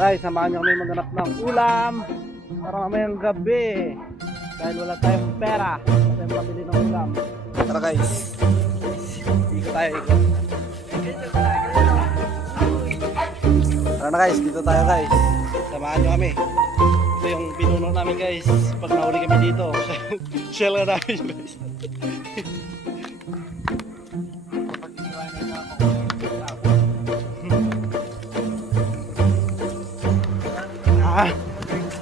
Tara guys, samahan nyo kami maghanap ng ulam para mamayang gabi. Dahil wala tayong pera, wala tayong pabili ng ulam. Tara guys, ikot tayo, ikot. Tara na guys, dito tayo guys. Samahan nyo kami. Ito yung pinuno namin guys. Pag nahuli kami dito, shell na namin guys.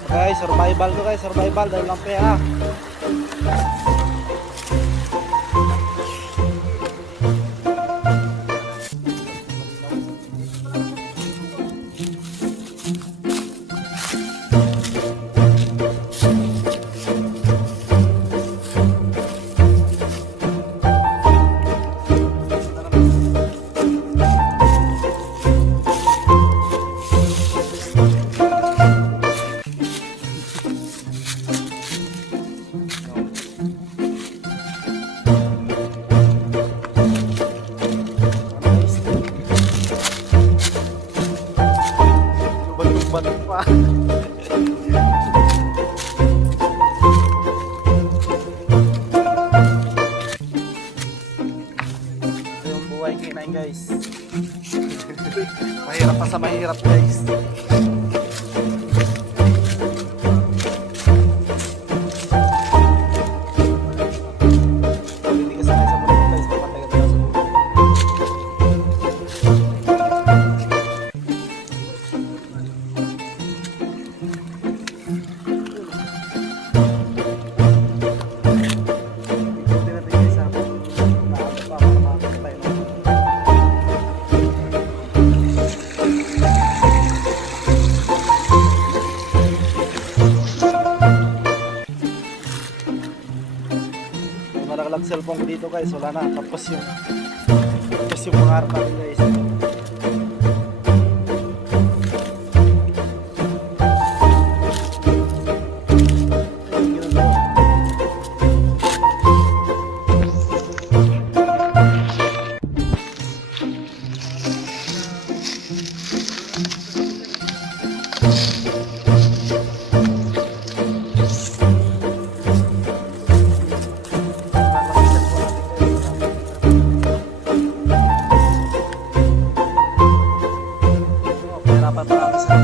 Guys, survival to guys, survival dahil lang pera. Batok pa. Ito yung buhay kinain guys. Mahirap pa sa mahirap guys. Hindi ka sanay sa mundo guys. Papatay ka sa mundo. Malakalag cellphone ko dito guys, wala na, tapos yung pangarap natin guys. Dapat marami sa